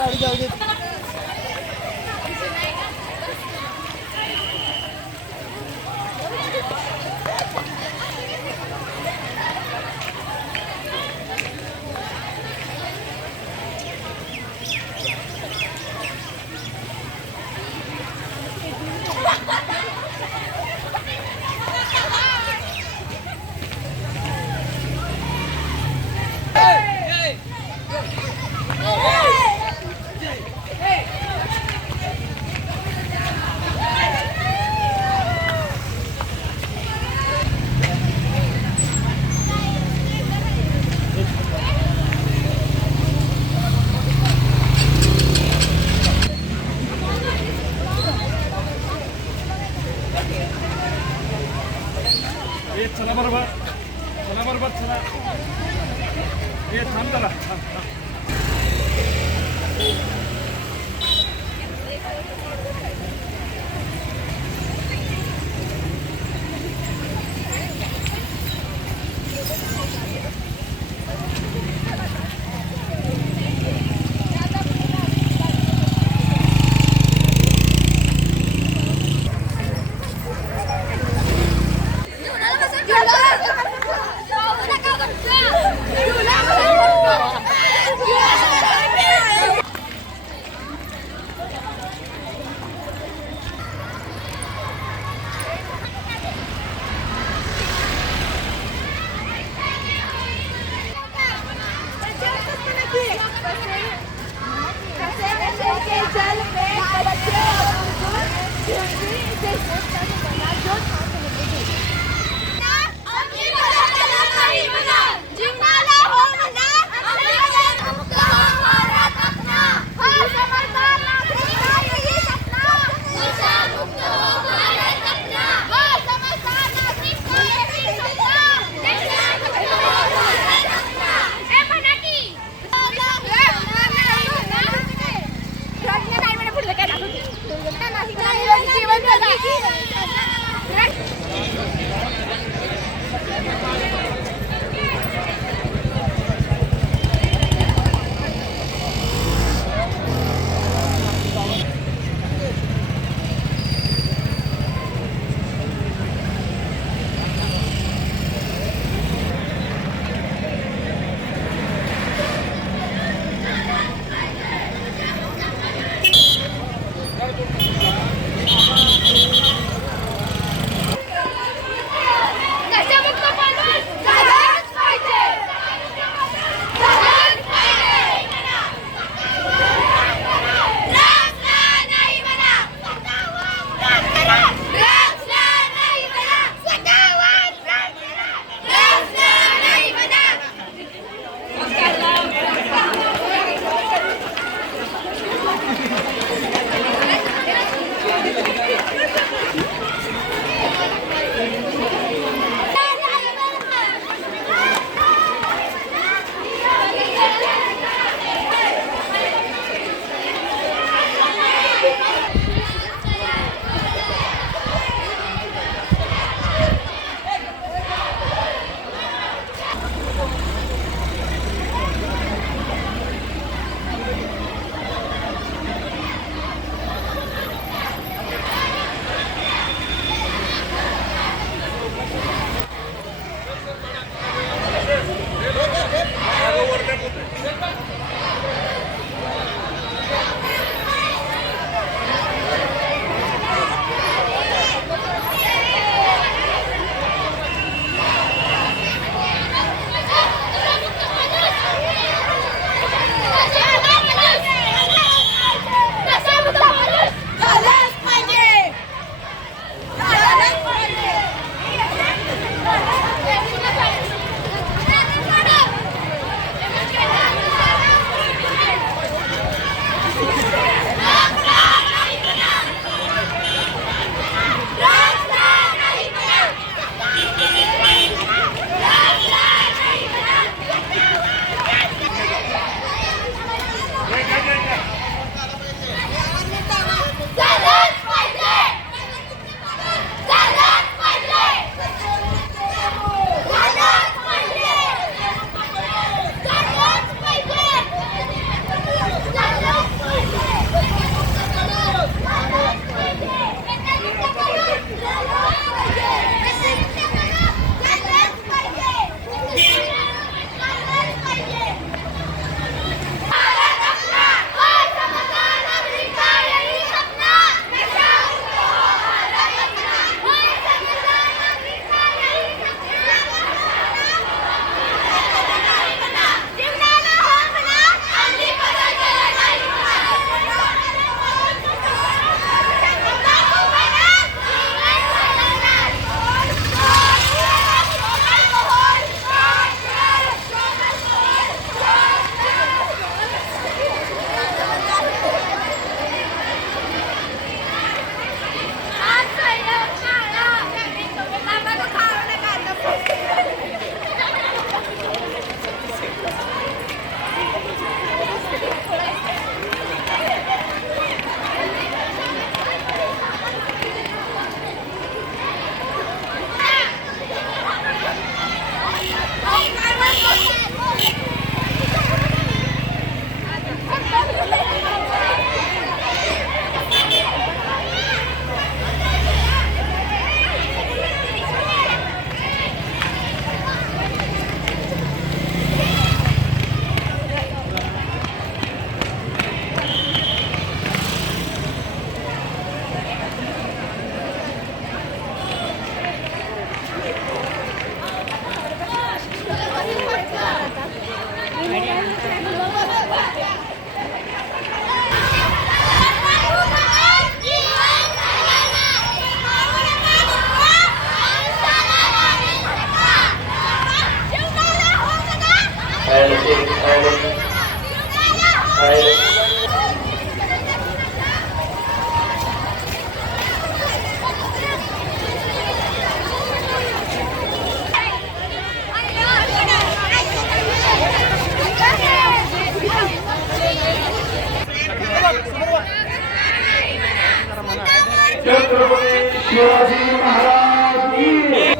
গাড়ি যাও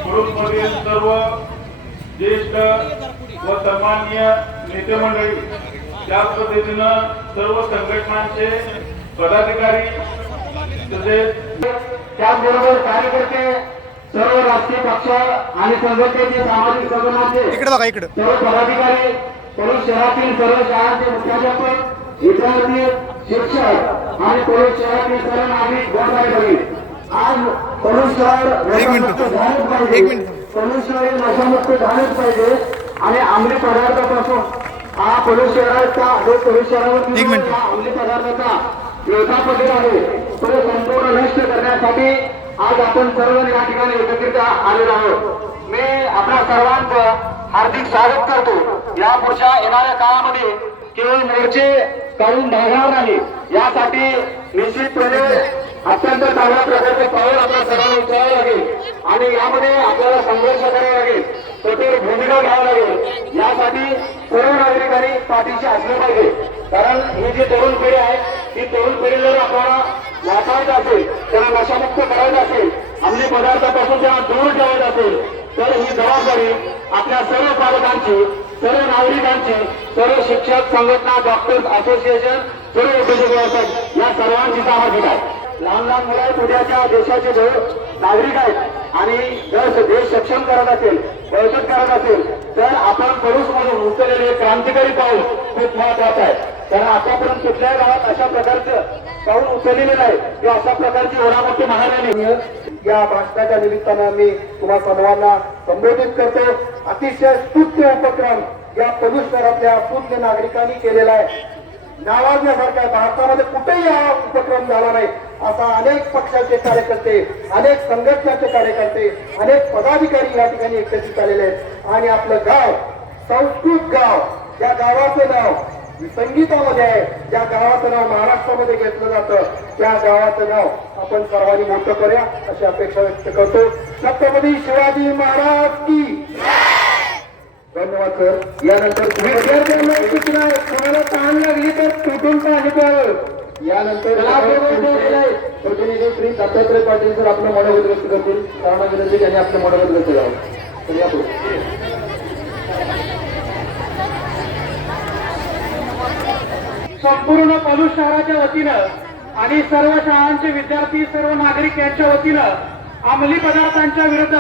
ग्रुपमधील सर्व ज्येष्ठ व सन्माननीय नेते मंडळी त्याच पद्धतीनं सर्व संघटनांचे पदाधिकारी तसेच त्याचबरोबर कार्यकर्ते सर्व राष्ट्रीय पक्ष आणि संघटनेचे सामाजिक संघटनाचे इकडे बघा इकडे. सर्व पदाधिकारी पोलीस शहरातील सर्व शाळांचे मुख्याध्यापक विद्यार्थी शिक्षक आणि पोलीस शहरातील सर्व नागरिक गोरगरीब. आज एक मिनिट. एक मिनिट. पोलीस शहर हे नशामुक्त झालंच पाहिजे आणि अंमली पदार्थापासून हा पोलीस शहराचा जो पोलीस शहरावर एक मिनिट. हा अंमली पदार्थाचा योद्धा आहे तो संपूर्ण नष्ट करण्यासाठी आज आपण सर्व या ठिकाणी एकत्रित आलेलो आहोत मी आपल्या सर्वांचं हार्दिक स्वागत करतो या पुढच्या येणाऱ्या काळामध्ये केवळ मोर्चे काढून भागणार नाही यासाठी निश्चितपणे अत्यंत चांगल्या प्रकारचे पाऊल आपल्या सर्वांना उचलावं लागेल. आणि यामध्ये आपल्याला संघर्ष करावा लागेल. कठोर भूमिका घ्यावी लागेल. यासाठी सर्व नागरिकांनी पाठीशी असले पाहिजे. कारण ही जी तरुण पिढी आहे ही तरुण पिढीला जर आपल्याला वाचायचं असेल त्यांना नशामुक्त करायचं असेल अंमली पदार्थापासून त्यांना दूर ठेवायचं असेल तर ही जबाबदारी आपल्या सर्व पालकांची सर्व नागरिकांची सर्व शिक्षक संघटना डॉक्टर्स असोसिएशन सर्व उद्योजक या सर्वांची सामाजिक आहे. लहान लहान मुलं आहेत उद्याच्या देशाचे नागरिक आहेत आणि जर देश सक्षम करत असेल बळकट करत असेल तर आपण पडूस म्हणून उचललेले क्रांतिकारी पाऊल खूप महत्वाचं आहे. कारण आतापर्यंत कुठल्याही गावात अशा प्रकारचं पाऊल उचललेलं नाही. किंवा अशा प्रकारची ओढामोठी महाराणी या भाषणाच्या निमित्तानं मी तुम्हा सर्वांना संबोधित करतो. अतिशय स्तुत्य उपक्रम या पलूस शहरातल्या पुण्य नागरिकांनी केलेला आहे. नावाजण्यासारखा भारतामध्ये कुठेही हा उपक्रम झाला नाही. असा अनेक पक्षाचे कार्यकर्ते अनेक संघटनाचे कार्यकर्ते अनेक पदाधिकारी या ठिकाणी एकत्रित आलेले आहेत. आणि आपलं गाव संस्कृत गाव या गावाचं नाव संगीतामध्ये आहे. ज्या गावाचं नाव महाराष्ट्रामध्ये घेतलं जातं. त्या गावाचं नाव आपण सर्वांनी मोठं करूया अशी अपेक्षा व्यक्त करतो. छत्रपती शिवाजी महाराज की धन्यवाद सर. यानंतर विद्यार्थ्यांना सूचना कोणाला तहान लागली तर तुटून पाहिजे. यानंतर प्रतिनिधी श्री दत्तात्रय पाटील सर आपलं मनोगत व्यक्त करतील. राणा विनंती त्यांनी आपलं मनोगत व्यक्त करावं. संपूर्ण पलूस शहराच्या वतीनं आणि सर्व शाळांचे विद्यार्थी सर्व नागरिक यांच्या वतीनं अंमली पदार्थांच्या विरुद्ध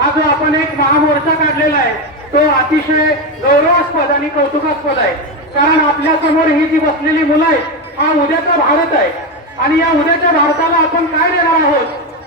हा जो आपण एक महामोर्चा काढलेला आहे तो अतिशय गौरवास्पद आणि कौतुकास्पद आहे. कारण आपल्यासमोर ही जी बसलेली मुलं आहेत हा उद्याचा भारत आहे. आणि या उद्याच्या भारताला आपण काय देणार आहोत?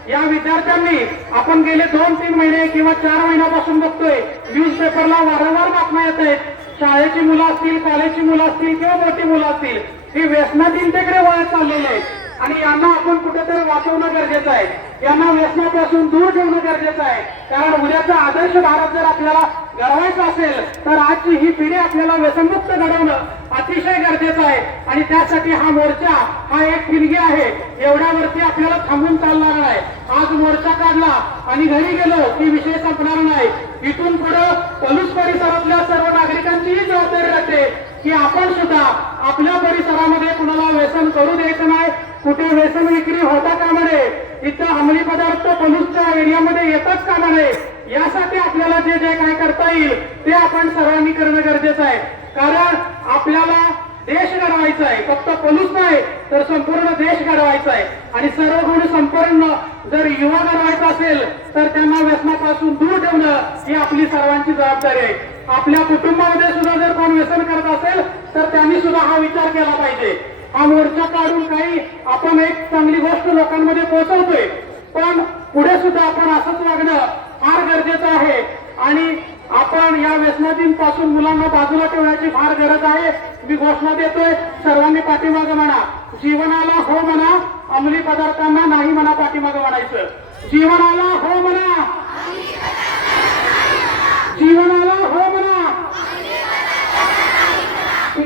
या विद्यार्थ्यांनी आपण गेले दोन तीन महिने किंवा चार महिन्यापासून बघतोय. न्यूज पेपरला वारंवार बातम्या येत आहेत. शाळेची मुलं असतील कॉलेजची मुलं असतील किंवा मोठी मुलं असतील ही व्यसनाधीनतेकडे वळत चाललेले आहेत. आणि यांना आपण कुठेतरी वाचवणं गरजेचं आहे. यांना व्यसनापासून दूर ठेवणं गरजेचं आहे. कारण उद्याचा आदर्श भारत जर आपल्याला घडवायचं असेल तर आजची ही पिढी आपल्याला व्यसनमुक्त घडवणं अतिशय गरजेचं आहे. आणि त्यासाठी हा मोर्चा हा एक ठिणगी आहे. एवढ्यावरती आपल्याला थांबून चालणार नाही. आज मोर्चा काढला आणि घरी गेलो की विषय संपणार नाही. इथून पुढे पलूस परिसरातल्या सर्व नागरिकांचीही जबाबदारी राहते की आपण सुद्धा आपल्या परिसरामध्ये कुणाला व्यसन करू द्यायचं नाही. कुठे व्यसन विक्री होता कामा नये. इथं अंमली पदार्थ पलूसच्या एरियामध्ये येतच कामा नये यासाठी आपल्याला जे जे काय करता येईल ते आपण सर्वांनी करणं गरजेचं आहे. कारण आपल्याला देश घडवायचा आहे. फक्त पलूस नाही तर संपूर्ण देश घडवायचा आहे. आणि सर्व गुण संपूर्ण जर युवा घडवायचा असेल तर त्यांना व्यसनापासून दूर ठेवणं ही आपली सर्वांची जबाबदारी आहे. आपल्या कुटुंबामध्ये सुद्धा जर कोण व्यसन करत असेल तर त्यांनी सुद्धा हा विचार केला पाहिजे. मोर्चा काढून काही आपण एक चांगली गोष्ट लोकांमध्ये पोहोचवतोय. पण पुढे सुद्धा आपण असंच वागणं फार गरजेचं आहे. आणि आपण या व्यसनाधीन पासून मुलांना बाजूला ठेवण्याची फार गरज आहे. मी घोषणा देतोय सर्वांनी पाठीमागं म्हणा. जीवनाला हो म्हणा अंमली पदार्थांना नाही म्हणा पाठीमागं म्हणायचं. जीवनाला हो म्हणा जीवनाला हो म्हणा.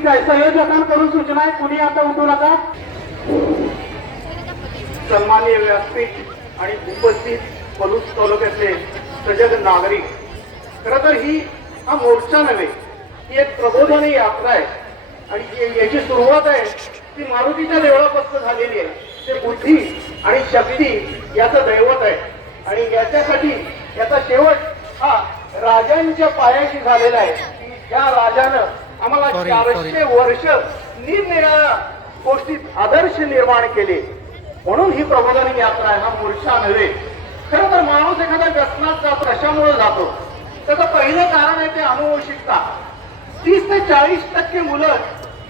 ठीक आहे. संयोजकांकडून सूचना आहे. कुणी आता उठू नका? सन्मान्य व्यासपीठ आणि उपस्थित पलूस तालुक्यातले सजग नागरिक. खरं तर ही हा मोर्चा नव्हे ही एक प्रबोधन यात्रा आहे. आणि याची सुरुवात आहे ती मारुतीच्या देवळापासून झालेली आहे. ते बुद्धी आणि शक्ती याचं दैवत आहे. आणि याच्यासाठी याचा शेवट हा राजांच्या पायाशी झालेला आहे. की ज्या राजानं आम्हाला चारशे वर्ष निरनिराळ्या गोष्टीत आदर्श निर्माण केले. म्हणून ही प्रबोधनी यात्रा आहे हा मोर्चा नव्हे. खरं तर माणूस एखाद्या व्यसनात जातो कशामुळे जातो. त्याचं पहिलं कारण आहे ते अनुवंशिकता. तीस ते चाळीस टक्के मुलं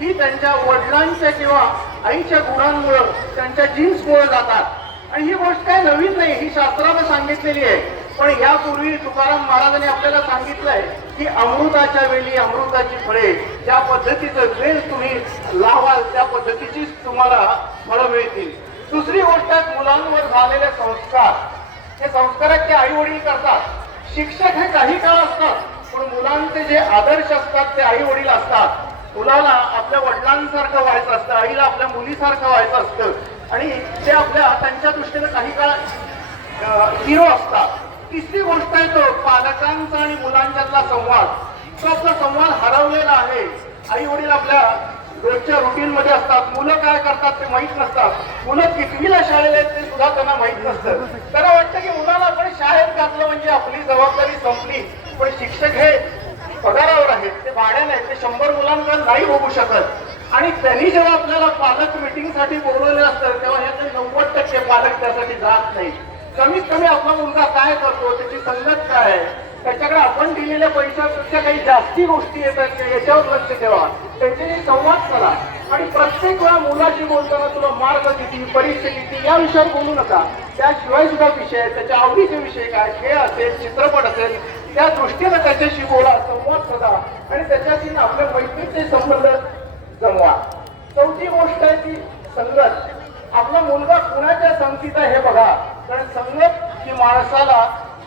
ही त्यांच्या वडिलांच्या किंवा आईच्या गुणांमुळं त्यांच्या जीन्समुळे जातात. आणि ही गोष्ट काय नवीन नाही ही शास्त्रानं सांगितलेली आहे. पण यापूर्वी तुकाराम महाराजांनी आपल्याला सांगितलंय की अमृताच्या वेळी अमृताची फळे ज्या पद्धतीचं वेळ तुम्ही लावाल त्या पद्धतीचीच तुम्हाला फळं मिळतील. दुसरी गोष्ट मुलांवर झालेले संस्कार. हे संस्काराचे आई वडील करतात. शिक्षक हे काही काळ असतात पण मुलांचे जे आदर्श असतात ते आई वडील असतात. मुलाला आपल्या वडिलांसारखं व्हायचं असतं आईला आपल्या मुलीसारखं व्हायचं असतं. आणि ते आपल्या त्यांच्या दृष्टीने काही काळ हिरो असतात. तिसरी गोष्ट आहे तो पालकांचा आणि मुलांच्यातला संवाद. तो आपला संवाद हरवलेला आहे. आई वडील आपल्या रोजच्या रुटीन मध्ये असतात. मुलं काय करतात ते माहीत नसतात. मुलं कितवीला शाळेला आहेत ते सुद्धा त्यांना माहीत नसतं. त्यांना वाटतं की मुलाला आपण शाळेत घातलं म्हणजे आपली जबाबदारी संपली. पण शिक्षक हे पगारावर आहेत. ते भाड्याने आहेत. ते शंभर मुलांकडे नाही बघू शकत. आणि त्यांनी जेव्हा आपल्याला पालक मिटिंगसाठी बोलवले असतं तेव्हा ह्याचे नव्वद टक्के पालक त्यासाठी जात नाही कमीत कमी आपला मुलगा काय करतो त्याची संगत काय? आहे त्याच्याकडे आपण दिलेल्या पैशापेक्षा काही जास्ती गोष्टी येतात का? याच्यावर लक्ष ठेवा. त्यांच्याशी संवाद करा. आणि प्रत्येक वेळा मुलाशी बोलताना तुला मार्ग किती परीक्षा किती या विषयावर बोलू नका. त्याशिवाय सुद्धा विषय त्याच्या आवडीचे विषय काय खेळ असेल चित्रपट असेल त्या दृष्टीनं त्याच्याशी बोला संवाद साधा. आणि त्याच्याशी आपल्या मैत्रीचे संबंध जमवा. चौथी गोष्ट आहे ती संगत. आपला मुलगा कुणाच्या संगतीचा हे बघा. कारण संगत ही माणसाला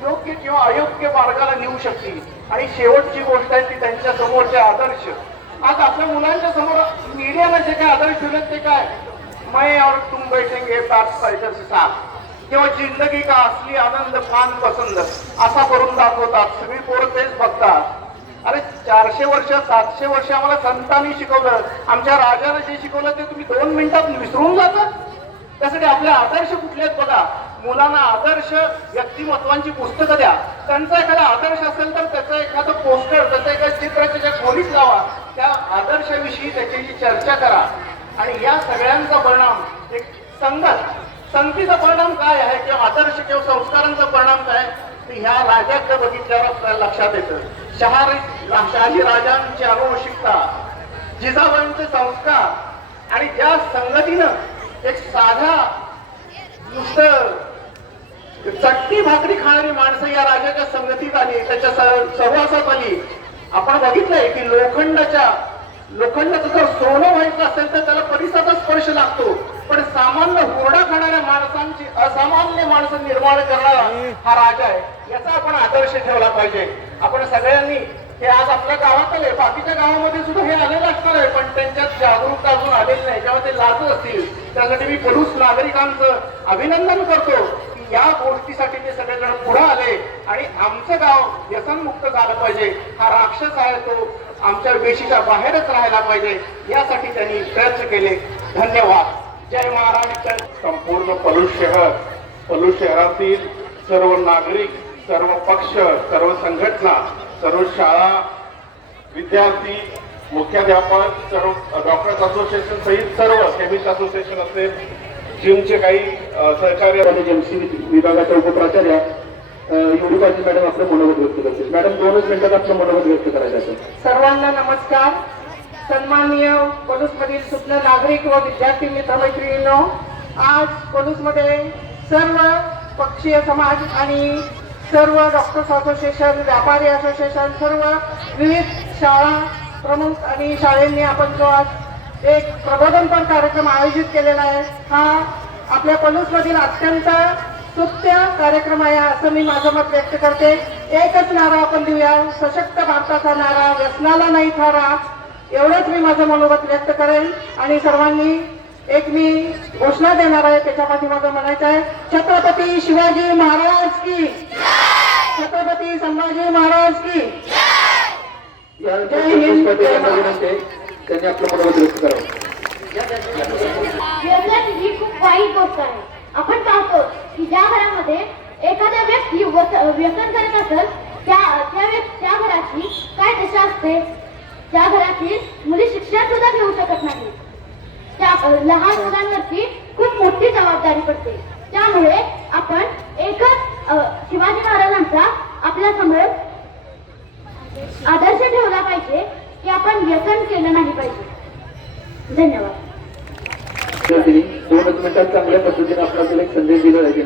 योग्य किंवा अयोग्य मार्गाला नेऊ शकते. आणि शेवटची गोष्ट आहे ती त्यांच्या समोरचे आदर्श. आज आपल्या मुलांच्या समोर मीडियानं जे काय आदर्श ठेवलेत ते काय? मैं और तुम बैठेंगे साथ किंवा जिंदगी का असली आनंद फान पसंद. असा करून दाखवतात. सगळी पोरं तेच बघतात. अरे चारशे वर्ष सातशे वर्ष आम्हाला संतांनी शिकवलं. आमच्या राजाने जे शिकवलं ते तुम्ही दोन मिनिटात विसरून जाता? त्यासाठी आपले आदर्श कुठले आहेत बघा? मुलांना आदर्श व्यक्तिमत्वांची पुस्तकं द्या. त्यांचा एखादा आदर्श असेल तर त्याचं एखादं पोस्टर त्याचं एखादं चित्र त्याच्या खोलीत लावा. त्या आदर्शाविषयी त्याच्याशी चर्चा करा. आणि या सगळ्यांचा परिणाम एक संगत संगतीचा परिणाम काय आहे किंवा आदर्श किंवा संस्कारांचा परिणाम काय तर ह्या राजाकडे बघितल्यावर आपल्याला लक्षात येतं. शहारी शाही राजांची अनुवंशिकता जिजाबाईंचे संस्कार आणि ज्या संगतीनं एक साधा नुसतं चटणी भाकरी खाणारी माणसं या राजाच्या संगतीत आली त्याच्या सहवासात आली. आपण बघितलंय की लोखंडाच्या लोखंडाचं जर सोनं व्हायचं असेल तर त्याला परिसराचा स्पर्श लागतो. पण सामान्य हुरडा खाणाऱ्या माणसांची असामान्य माणसं निर्माण करणारा हा राजा आहे याचा आपण आदर्श ठेवला पाहिजे. आपण सगळ्यांनी हे आज आपल्या गावात आले बाकीच्या गावामध्ये सुद्धा हे आलेलं असणार आहे पण त्यांच्यात जागरूकता अजून आलेली नाही. जेव्हा ते लाजत असतील त्यासाठी मी पडूस नागरिकांचं अभिनंदन करतो. या गोष्टीसाठी ते सगळेजण पुढे आले. आणि आमचं गाव व्यसनमुक्त झालं पाहिजे. हा राक्षस आहे तो. आमच्या वेशीच्या बाहेरच राहायला पाहिजे. यासाठी त्यांनी प्रयत्न केले. धन्यवाद. जय महाराष्ट्र संपूर्ण पलूस शहर पलूस शहरातील सर्व नागरिक सर्व पक्ष सर्व संघटना सर्व शाळा विद्यार्थी मुख्याध्यापक सर्व डॉक्टर्स असोसिएशन सहित सर्व केमिस्ट असोसिएशन असेल जिमचे काही सहकार्य जेमसी विभागाच्या उपप्राचार्या पाटील मॅडम आपलं मनोगत व्यक्त करतील. मॅडम दोनच मिनिटात आपलं मनोगत व्यक्त करायचं असेल सर्वांना नमस्कार. सन्माननीय पलूसमधील सुज्ञ नागरिक व विद्यार्थी मित्रमैत्रिणींनो आज पलूसमध्ये सर्व पक्षीय समाज आणि सर्व डॉक्टर्स असोसिएशन व्यापारी असोसिएशन सर्व विविध शाळा प्रमुख आणि शाळेंनी आपण जो आज एक प्रबोधनपर कार्यक्रम आयोजित केलेला आहे. हा आपल्या पलूसमधील अत्यंत स्तुत्य कार्यक्रम आहे असं मी माझं मत व्यक्त करते. एकच नारा आपण देऊया. सशक्त भारताचा नारा व्यसनाला नाही थारा. एवढंच मी माझं मनोगत व्यक्त करेन. आणि सर्वांनी एक मी घोषणा देणार आहे. त्याच्या पाठीमागं म्हणायचं आहे छत्रपती शिवाजी महाराज की. छत्रपती संभाजी महाराज की. जय हिंद, त्यांनी आपलं मनोगत व्यक्त करावं. ही खूप वाईट गोष्ट आहे. आपण पाहतो की ज्या घरामध्ये एखादा व्यक्ती व्यसन करत असेल त्या त्या त्या घराची काय दशा असते? त्या घरातील मुली शिक्षण सुद्धा घेऊ शकत नाही त्या लहान मुलांवरती खूप मोठी जबाबदारी पडते. त्यामुळे आपण एकच शिवाजी महाराजांचा आपल्यासमोर आदर्श ठेवला पाहिजे. की आपण व्यसन केलं नाही पाहिजे. धन्यवाद. दोनच मिनिटात चांगल्या पद्धतीने आपल्याला एक संदेश दिला आहे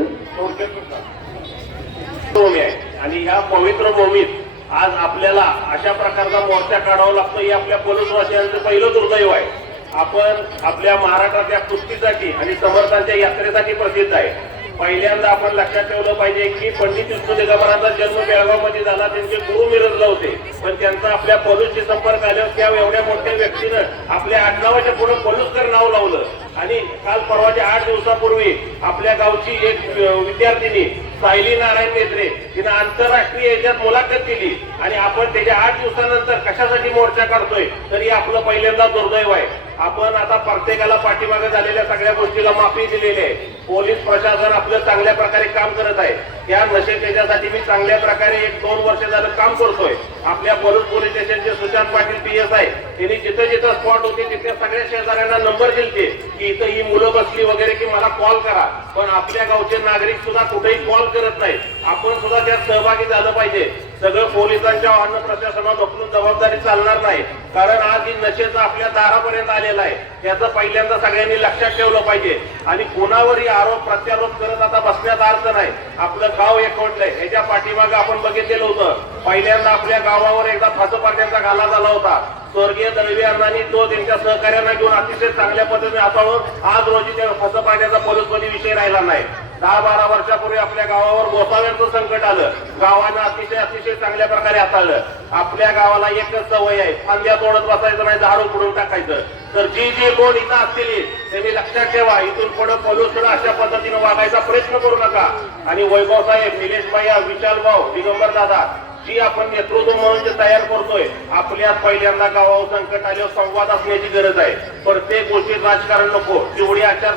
भूमी आहे. आणि ह्या पवित्र भूमीत आज आपल्याला अशा प्रकारचा मोर्चा काढावा लागतो हे आपल्या पोलीसवासियांचं पहिलं दुर्दैव आहे. आपण आपल्या महाराष्ट्राच्या कुस्तीसाठी आणि समर्थांच्या यात्रेसाठी प्रसिद्ध आहे. पहिल्यांदा आपण लक्षात ठेवलं पाहिजे की पंडित विष्णू दिगंबरांचा जन्म बेळगावमध्ये झाला त्यांचे गुरु मिरजला होते पण त्यांचा आपल्या पलूसशी संपर्क आल्यावर त्या एवढ्या मोठ्या व्यक्तीनं आपल्या आडनावाच्या पुढे पलूसकर नाव लावलं. आणि काल परवाच्या आठ दिवसापूर्वी आपल्या गावची एक विद्यार्थिनी सायली नारायण मेत्रे तिनं आंतरराष्ट्रीय याच्यात मुलाखत दिली आणि आपण त्याच्या आठ दिवसानंतर कशासाठी मोर्चा काढतोय तरी हे आपलं पहिल्यांदा दुर्दैव आहे. आपण आता प्रत्येकाला पाठीमागे झालेल्या सगळ्या गोष्टीला माफी दिलेली आहे. पोलीस प्रशासन आपलं चांगल्या प्रकारे काम करत आहे. या नशे त्याच्यासाठी मी चांगल्या प्रकारे एक दोन वर्ष झालं काम करतोय. आपल्या पोलीस पोलीस स्टेशनचे सुशांत पाटील पी एस आहे. त्यांनी जिथं जिथं स्पॉट होते तिथे सगळ्या शेजाऱ्यांना नंबर दिलते की इथं ही मुलं बसली वगैरे की मला कॉल करा. पण आपल्या गावचे नागरिक सुद्धा कुठेही कॉल करत नाही. आपण सुद्धा त्यात सहभागी झालं पाहिजे. सगळं पोलिसांच्या अन्न प्रशासनावर ढकलून जबाबदारी चालणार नाही. कारण आज ही नशेचा आपल्या दारापर्यंत आलेला आहे. त्याचं पहिल्यांदा सगळ्यांनी लक्षात ठेवलं पाहिजे. आणि कोणावरही आरोप प्रत्यारोप करत आता बसण्यात अर्थ नाही. आपलं गाव एकवटलंय. ह्याच्या पाठीमागे आपण बघितलेलं होतं. पहिल्यांदा आपल्या गावावर एकदा फासपाट्यांचा घाला झाला होता. स्वर्गीय दळवी अण्णांनी तो त्यांच्या सहकार्यांना घेऊन अतिशय चांगल्या पद्धतीने हाताळून आज रोजी त्या फसपाट्याचा पोलीसमध्ये विषय राहिला नाही. दहा बारा वर्षापूर्वी आपल्या गावावर गोसाव्यांचं संकट आलं. गावानं अतिशय अतिशय चांगल्या प्रकारे हाताळलं. आपल्या गावाला एकच सवय आहे. फांद्या तोडत बसायचं नाही झाड उकडून टाकायचं. तर जी जी कोण इथं असतील त्यांनी लक्षात ठेवा. इथून पुढे पोलीस अशा पद्धतीने वागायचा प्रयत्न करू नका. आणि वैभव साहेब निलेश भैया विशाल भाऊ दिगंबर दादा जी आपण नेतृत्व म्हणून जे तयार करतोय आपल्या पहिल्यांदा गावावर संकट आल्यावर संवाद असण्याची गरज आहे. प्रत्येक गोष्टीत राजकारण नको. जेवढी आचार